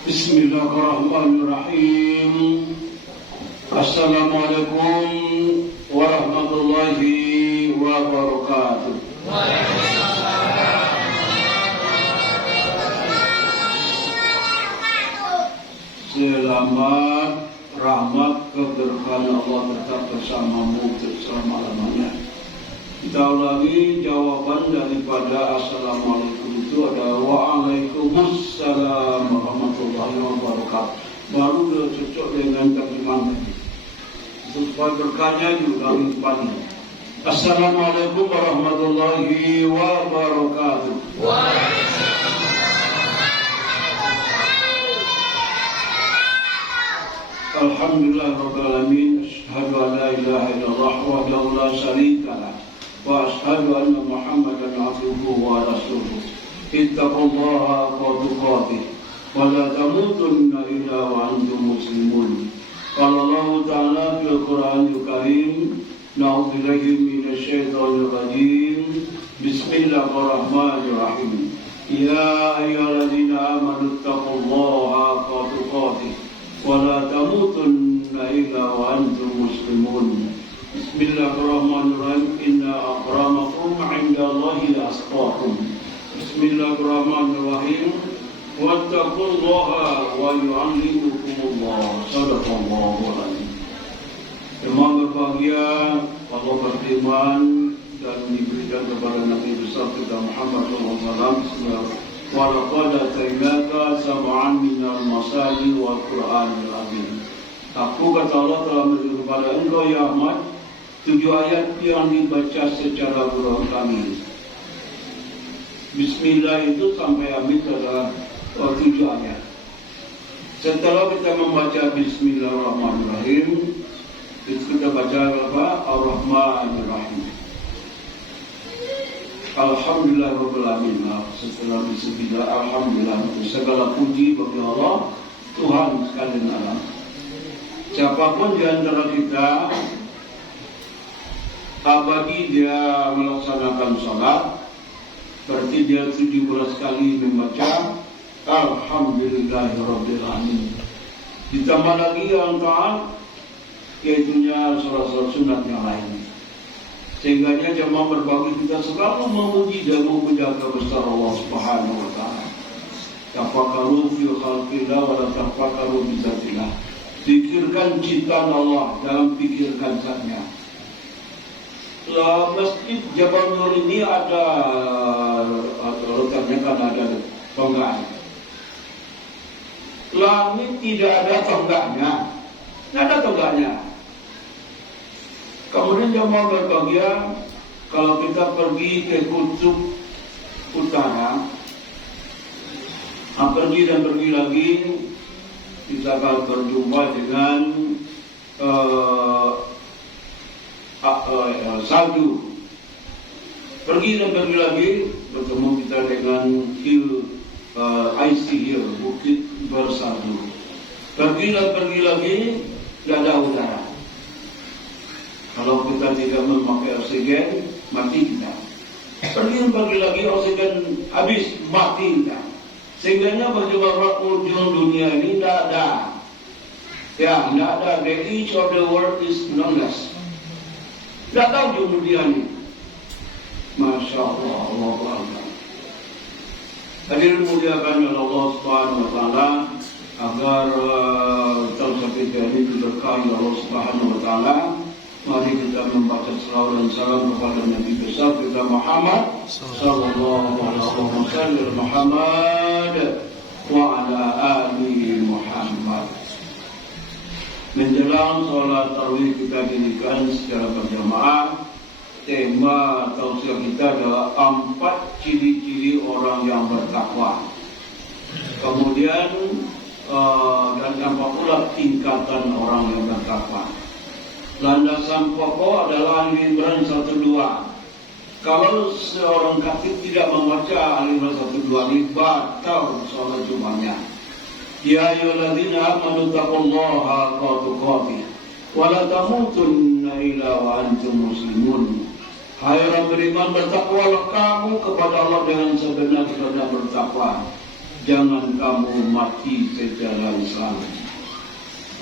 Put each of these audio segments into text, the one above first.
Bismillahirrahmanirrahim. Assalamualaikum warahmatullahi wabarakatuh. Selamat, rahmat, keberkahan Allah tetap bersamamu selama-lamanya. Kita ulangi jawaban daripada Assalamualaikum itu ada Waalaikumsalam warahmatullahi wabarakatuh. Baru dia cocok dengan terjemahan tadi. Supaya berkahnya diulangi kembali. Assalamualaikum warahmatullahi wabarakatuh. Alhamdulillah rabbil alamin. Asyhadu an la ilaha illallah wahdahu la syarika lah. Wa asyhadu anna Muhammadan abduhu wa rasuluh. Ittaqullaha haqqa tuqatih wa la tamutunna illa wa antum muslimun. Qala Allah Ta'ala fil Qur'anil Karim, na'udzu billahi minasy syaithanir rajim. Bismillahirrahmanirrahim. Ya ayyuhalladzina amanu ittaqullaha haqqa tuqatih wa la tamutunna illa wa antum muslimun. Bismillahirrahmanirrahim. Inna akramakum 'indallahi atqakum. Bismillahirrahmanirrahim. Wattaqullaha wa yu'allimukumullah. Shadaqallahu alazim. Jemaah berbahagia, Allah berfirman dan diberikan kepada Nabi besar kita Muhammad SAW. Wa laqad atainaka sab'an minal masani wal Qur'anil azim. Aku kata Allah telah memberi kepada engkau ya Ahmad 7 ayat yang dibaca secara berulang kali. Bismillah itu sampai habis adalah 7 ayat. Setelah kita membaca Bismillahirrahmanirrahim, kita baca apa? Ar-Rahmanirrahim. Alhamdulillahirabbil alamin. Setelah Bismillah, alhamdulillah, segala puji bagi Allah, Tuhan sekalian alam. Siapapun di antara kita apabagi dia melaksanakan salat, berarti dia 17 kali membaca Alhamdulillahirabbil alamin. Ditambah lagi yang taat, yaitunya salat-salat sunat yang lain. Sehingga jemaah berbagi kita selalu memuji dan memuja kebesaran Allah Subhanahu wa taala. Tafakkaru fi khalqillah wa la tafakkaru bi dzatillah. Pikirkan ciptaan Allah dalam pikirkan zatnya. Masjid Jabal Nur ini ada letaknya kan ada tonggak. Langit tidak ada tonggaknya, tidak ada tonggaknya. Kemudian jemaah berbahagia, kalau kita pergi ke kutub utara, pergi dan pergi lagi, kita akan berjumpa dengan salju. Pergi dan pergi lagi, bertemu kita dengan Icy Hill, bukit bersalju. Pergi dan pergi lagi, tidak ada udara. Kalau kita tidak memakai oksigen, mati kita. Pergi dan pergi lagi, oksigen habis, mati kita. Sehingga bagaimana ujung dunia ini tidak ada. Ya, tidak ada. The edge of the world is nonetheless. Tidak tahu ujung dunia ini. Masya Allah, Allah Akbar. Hadirin muliakan oleh Allah Subhanahu wa taala, agar tausiah kita ini diberkahi Allah Subhanahu wa taala. Mari kita membaca selawat dan salam kepada Nabi besar kita Muhammad sallallahu alaihi wasallam Muhammad wa ala alihi Muhammad. Menjelang sholat tarawih kita dirikan secara berjamaah. Tema tausiah kita adalah 4 ciri-ciri orang yang bertakwa. Kemudian dan apa pula tingkatan orang yang bertakwa. Landasan pokok adalah Ali Imran 1-2. Kalau seorang kafir tidak membaca Ali Imran 1-2 ini batal sholat Jumatnya. Ya ayyuhalladzina amanu taqullaha haqqa tuqatih wa la tamutunna illa wa antum muslimun. Hai orang beriman, bertakwalah kamu kepada Allah dengan sebenar-benar bertakwa. jangan kamu mati secara Islam.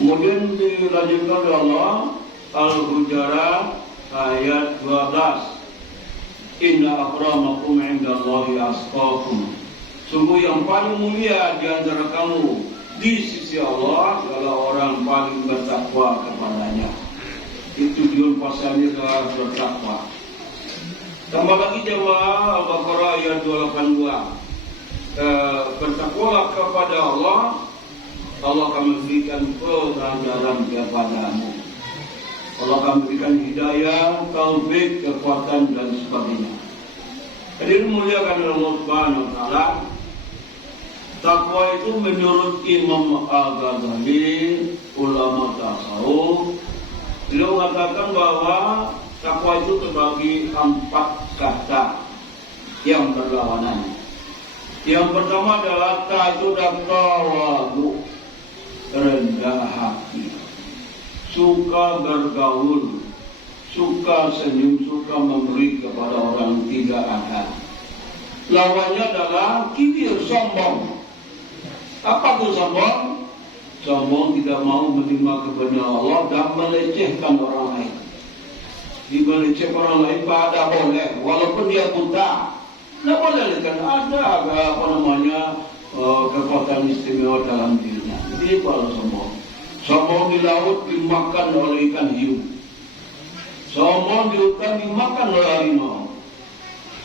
Kemudian dilanjutkan oleh Allah Al-Hujurat ayat 12. Inna akramakum indallahi atqakum. Sungguh yang paling mulia di antara kamu di sisi Allah adalah orang paling bertakwa kepadanya. Itu judul pasalnya adalah bertakwa. Tambah lagi jawab Al-Baqarah ayat 282. Bertakwalah kepada Allah, Allah akan memberikan keganjaran kepadamu. Allah akan berikan hidayah, taufik, kekuatan dan sebagainya. Jadi dimuliakan oleh Allah Subhanahu wa taala. Takwa itu menurut Imam Al-Ghazali, ulama tasawuf, beliau mengatakan bahwa takwa itu terbagi 4 kata yang berlawanan. Yang pertama adalah tawadu, rendah hati, suka bergaul, suka senyum, suka memberi kepada orang tidak ada. Lawannya adalah kibir, sombong. Apa itu sombong? Sombong tidak mau menerima kebenaran Allah dan melecehkan orang lain. Di melecehkan orang lain pada boleh, walaupun dia buta. Tidak boleh, kan ada kekuatan istimewa dalam dirinya. Jadi kalau sombong. Sombong di laut dimakan oleh ikan hiu. Sombong di hutan dimakan oleh harimau.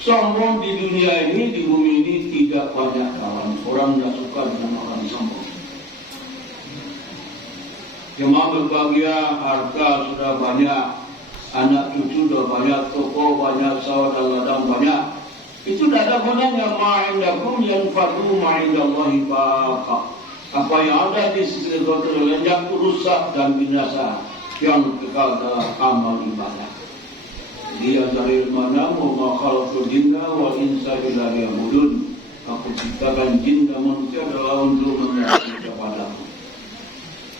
Sombong di dunia ini, di bumi ini tidak banyak kawan. Orang tidak suka dengan orang sombong. Jemaah berbahagia, harta sudah banyak, anak cucu sudah banyak, toko banyak, sawah dan ladang banyak. Itu tidak ada gunanya. Ma'indakum yanfadu ma'indallahi baqa. Apa yang ada di sisi Allah lenyap, rusak dan binasa. Yang kekal adalah amal ibadah. Dia dari mana ma khalaqul jinna wal insa illa liya'budun. Aku ciptakan jin dan manusia adalah untuk mengabdi kepadaku.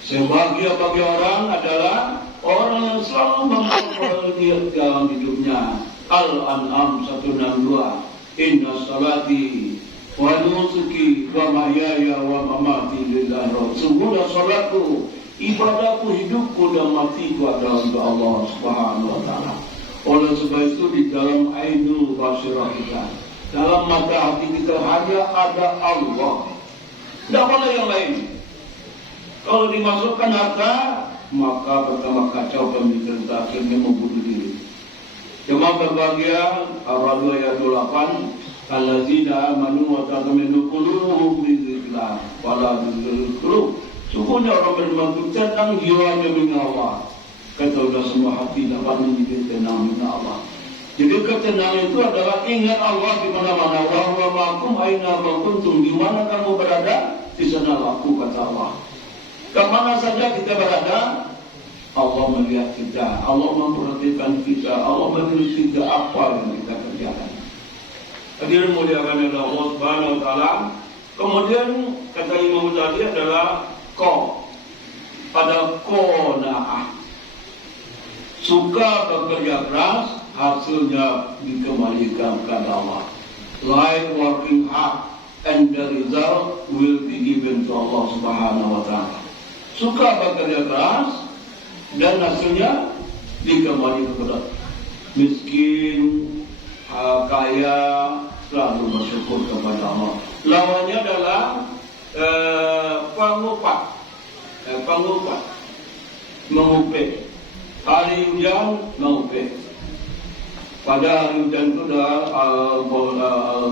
Sebahagia bagi orang adalah orang yang selalu memperhatikan dalam hidupnya. Al-An'am 162. Inna salati wa nusuki wa mahyaya wa mamati lillahi rabbil alamin. Sungguhnya salatku, ibadahku, hidupku dan matiku adalah untuk Allah Subhanahu wa taala. Oleh sebab itu di dalam ainul basirah kita, dalam mata hati kita hanya ada Allah. Tidak boleh yang lain. Kalau dimasukkan harta, maka pertama kacau pemikiran kita, akhirnya membunuh diri. Jemaah berbahagia, Ar-Ra'd ayat 8, allazina amanu wa tatma'innu qulubuhum bi dzikrillah wa la bidzikri qulub. Sungguhnya orang beriman itu tenang jiwanya dengan Allah. Kata sudah semua hati dapat menjadi tenang dengan Allah. Jadi ketenangan itu adalah ingat Allah di mana-mana. Wa huwa ma'akum aina ma kuntum. Di mana kamu berada, di sana aku, kata Allah. Kemana saja kita berada, Allah melihat kita, Allah memperhatikan kita, Allah melihat kita apa yang kita kerjakan. Hadirin muliakan oleh Allah Subhanahu wa taala. Kemudian kata Imam tadi adalah pada qanaah. Suka bekerja keras, hasilnya dikembalikan kepada Allah. Like working hard and the result will be given to Allah Subhanahu wa taala. Suka bekerja keras dan hasilnya dikembalikan kepada miskin, kaya, selalu bersyukur kepada Allah. Lawannya adalah pengupat, mengupik. Hari hujan mengupik. Pada hari hujan itu adalah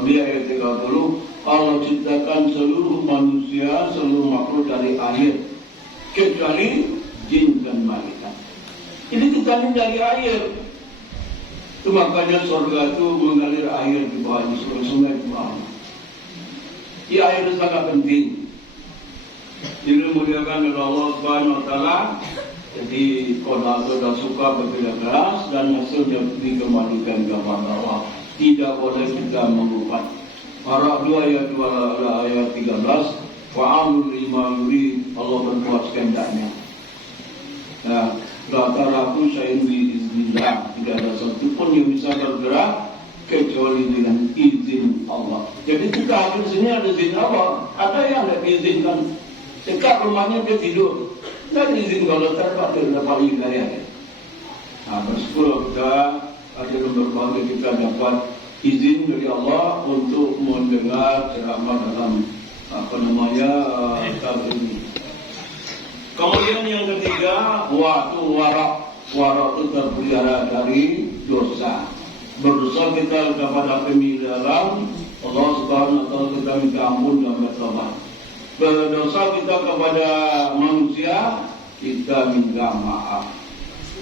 ayat 30, Allah ciptakan seluruh manusia, seluruh makhluk dari air, kecuali jin dan malaikat. Jadi kita ini dari air. Itu makanya surga itu mengalir air di bawahnya, sungai di bawahnya. Air itu sangat penting. Jadi muliakan oleh Allah Subhanahu wa taala. Jadi kalau sudah suka bekerja keras dan hasilnya dikembalikan kepada Allah, tidak boleh kita mengumpat. Ar-Ra'd ayat 13, fa'amul lima yurid, Allah berbuat kehendaknya. Nah, la taraku syai'un bi iznillah, tidak ada satu pun yang bisa bergerak kecuali dengan izin Allah. Jadi kita hadir sini ada izin Allah. Ada yang tidak diizinkan. Dekat rumahnya dia tidur. Tidak izin kalau terdapat dia paling dari. Bersyukur kita ada berbahagia kita dapat izin dari Allah untuk mendengar ceramah dalam tahun ini. Kemudian yang ketiga, waktu warak itu terpelihara dari dosa. Berdosa kita kepada pemilihan Allah Subhanahu wa taala, kita minta ampun dan bertobat. Berdosa kita kepada manusia, kita minta maaf.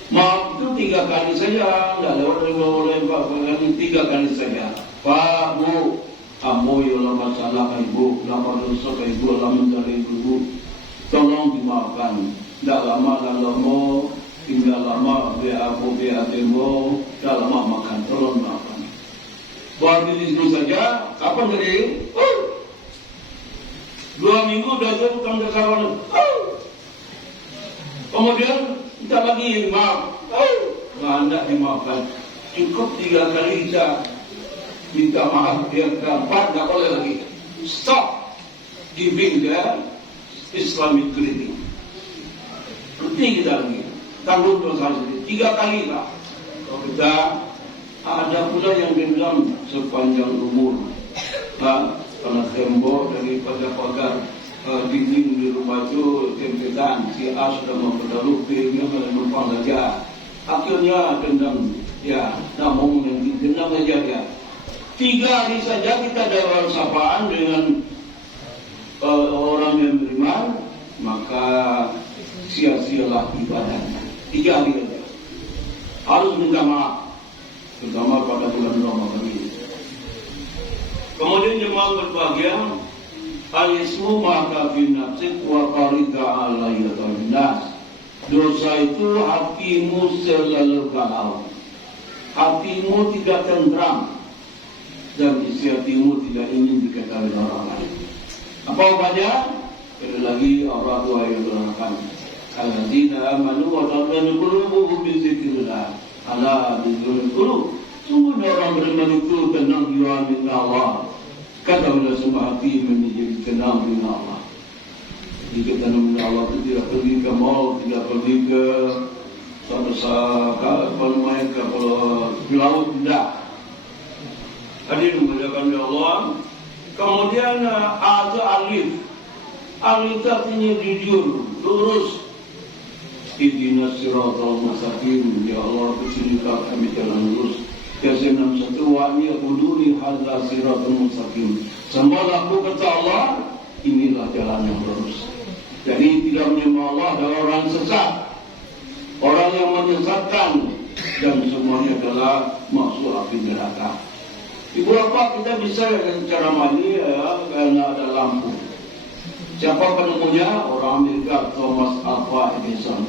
Maaf itu 3 kali saja, tidak lewat 5 kali, 3 kali saja. Pak, Bu, ambo yolah masalah ibu, lama dosa ke ibu, lama mencari ibu, tolong dimaafkan. Tidak lama mau tinggal lama BATMO, tidak lama makan, tolong maafkan. Buat diri itu saja, kapan jadi? 2 minggu dah jauh kan kawan. Kemudian kita lagi maaf, hendak dimaafkan. Cukup 3 kali kita minta maaf, dia keempat tak boleh lagi. Stop giving the Islamic greeting. Berhenti kita lagi. Tanggung dosa sendiri. 3 kali lah. Kalau kita ada pula yang dendam sepanjang umur. Karena tembok dari pagar-pagar dinding di rumah itu tempetan, si A sudah memperdalu, B-nya menumpang saja. Akhirnya dendam, ya, namun yang dendam saja dia. 3 hari saja kita ada sapaan dengan orang yang beriman, maka sia-sialah ibadahnya. 3 hari saja. Harus minta maaf, terutama pada bulan Ramadan ini. Kemudian jemaah berbahagia, al-ismu maka fi nafsik wa qarika alayya nas. Dosa itu hatimu selalu galau. Hatimu tidak tentram dan isi hatimu tidak ingin diketahui orang lain. Apa obatnya? Sekali lagi Allah tua yang berangkat. Alladzina amanu wa tatma'innu qulubuhum bi dzikrillah. Ala bidzikrillah qulub. Sungguh orang beriman itu tenang jiwa dengan Allah. Katakanlah semua hati menjadi tenang dengan Allah. Jika tenang dengan Allah itu tidak pergi ke mall, tidak pergi ke ke laut, tidak. Hadir memuliakan Allah. Kemudian ada alif. Alif artinya jujur, lurus. Ihdinas siratal mustaqim. Ya Allah, tunjukkan kami jalan lurus. Yasin 61 wa yaquluni hadza siratal mustaqim. Semua aku kata Allah, inilah jalan yang lurus. Jadi tidak menyembah Allah adalah orang sesat, orang yang menyesatkan, dan semuanya adalah masuk api neraka. Di beberapa kita bisa dengan cara mandi karena ada lampu. Siapa penemunya? Orang Amerika, Thomas Alva Edison.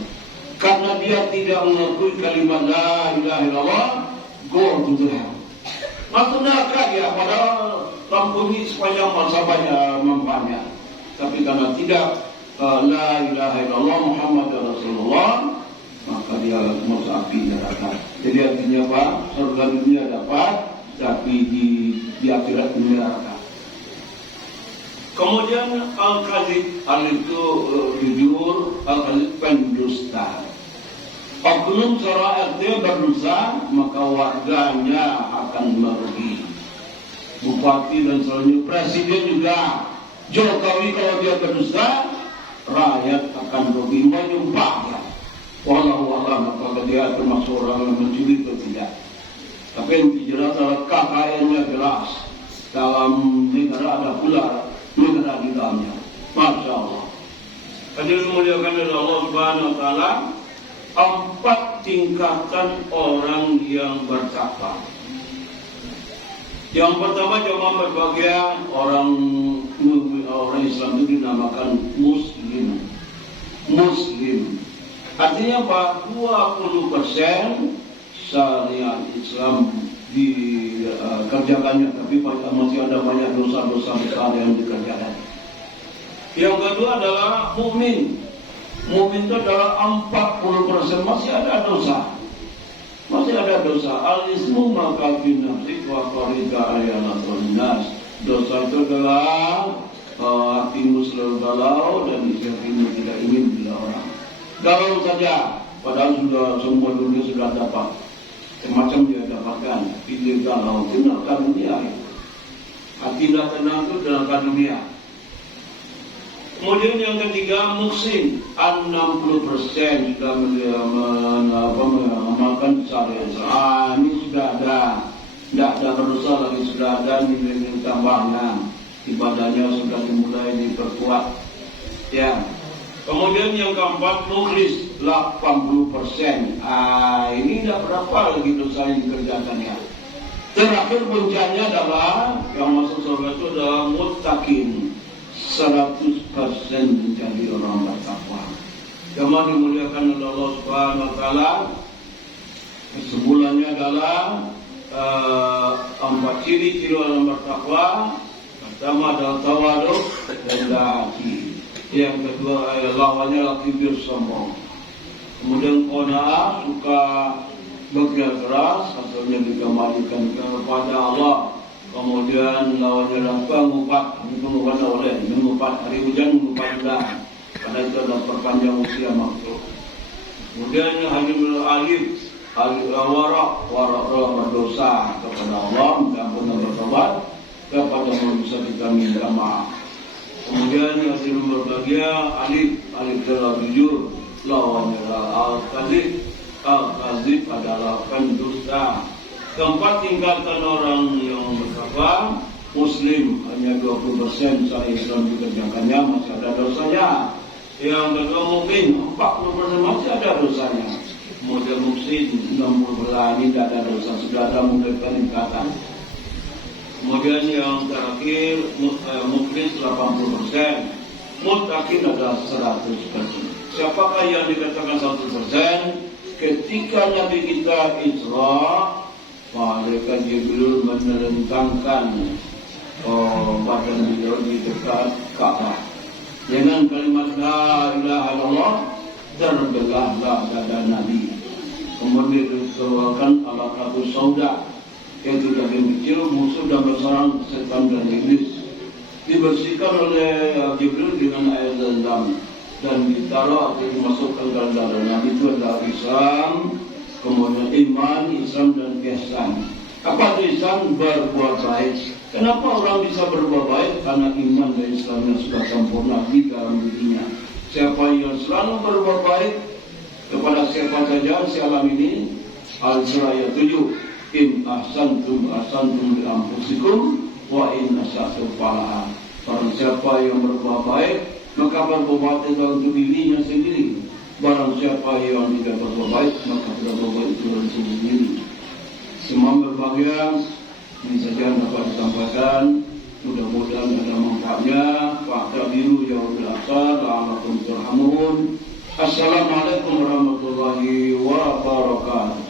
Karena dia tidak mengakui kalimat la ilaha illallah, go to the hell. Masuk neraka dia, padahal lampu ini sepanjang masa banyak manfaatnya. Tapi karena tidak la ilaha illallah Muhammad Rasulullah, maka dia masuk api neraka. Jadi artinya apa? Surga dunia dapat, tapi di akhirat neraka. Kemudian al-kadzib, al itu jujur, al-kadzib pendusta. Oknum seorang RT berdosa, maka warganya akan merugi. Bupati dan selanjutnya presiden juga. Jokowi kalau dia berdosa, rakyat akan rugi, menyumpahnya. Wallahu a'lam, apakah dia termasuk orang yang mencuri atau tidak. Tapi yang jelas adalah KKN-nya jelas. Dalam negara ada pula negara di dalamnya. Masya Allah. Hadirin muliakan oleh Allah Subhanahu wa taala, 4 tingkatan orang yang bertakwa. Yang pertama, jemaah berbahagia, orang Islam itu dinamakan Muslim. Muslim artinya apa? 20% syariat Islam dikerjakannya, tapi masih ada banyak dosa-dosa besar yang dikerjakan. Yang kedua adalah mukmin. Mukmin itu adalah 40%, masih ada dosa. Masih ada dosa. Al-ismu maka binafsik wa qarida ayalatul nas. Dosa itu adalah hatimu selalu galau dan hatimu tidak ingin bila orang. Galau saja, padahal sudah semua dunia sudah dapat. Semacam dia dapatkan. Pilih galau, tinggalkan dunia. Hati tidak tenang itu tinggalkan dunia. Kemudian yang ketiga, muksin 60% sudah mengamalkan syariat. Ini sudah ada, tidak ada berdosa lagi, sudah ada nilai tambahnya, ibadahnya sudah dimulai diperkuat. Ya. Kemudian yang keempat, mukhlis 80%. Ini tidak berapa lagi dosa yang dikerjakannya. Terakhir puncaknya adalah yang masuk surga itu adalah muttaqin. 100% menjadi orang bertakwa. Jemaah dimuliakan oleh Allah Subhanahu wa taala. Kesimpulannya adalah 4 ciri-ciri orang bertakwa. Pertama adalah tawaduk dan hati. Yang kedua lawannya adalah kibir sombong. Kemudian qanaah, suka bekerja keras, hasilnya dikembalikan kepada Allah. Kemudian lawannya adalah pengupat oleh mengupat hari hujan, mengupat bulan. Karena itu adalah perpanjang usia makhluk. Kemudian halimul alif, warak berdosa kepada Allah, minta ampun dan bertobat kepada manusia kita minta maaf. Kemudian yang berbahagia alif adalah jujur, lawannya adalah al-kadzib adalah pendusta. Keempat, tinggalkan orang yang bertakwa. Muslim hanya 20% saya Islam dikerjakannya, masih ada dosanya. Yang kedua mukmin 40% masih ada dosanya. Kemudian muksin 60% tidak ada dosa, sudah ada mulai peningkatan. Kemudian yang terakhir mukhlis 80%, muttaqin adalah 100%. Siapakah yang dikatakan 100%? Ketika Nabi kita Isra, malaikat Jibril menerentangkan badan beliau di dekat Ka'bah dengan kalimat la ilaha illallah, terbelahlah dada Nabi. Kemudian dikeluarkan alat Abu Sauda, yaitu daging kecil, musuh dan berserang setan dan iblis. Dibersihkan oleh Jibril dengan air zam-zam dan ditaruh atau dimasukkan ke dalam darah Nabi. Itu adalah Islam. Kemudian iman, Islam dan ihsan. Apa itu ihsan? Berbuat baik. Kenapa orang bisa berbuat baik? Karena iman dan Islamnya sudah sempurna di dalam dirinya. Siapa yang selalu berbuat baik kepada siapa saja di alam ini, Al-Isra ayat 7, in ahsantum ahsantum li anfusikum wa in asatum falaha. Barang siapa yang berbuat baik, maka berbuat itu untuk dirinya sendiri. Barang siapa yang tidak berbuat baik, maka tidak berbuat itu untuk sendiri. Semua berbahagia. Ini saja yang dapat disampaikan. Mudah-mudahan ada manfaatnya. Fa'tabiru yaumil akhir la'allakum turhamun. Assalamualaikum warahmatullahi wabarakatuh.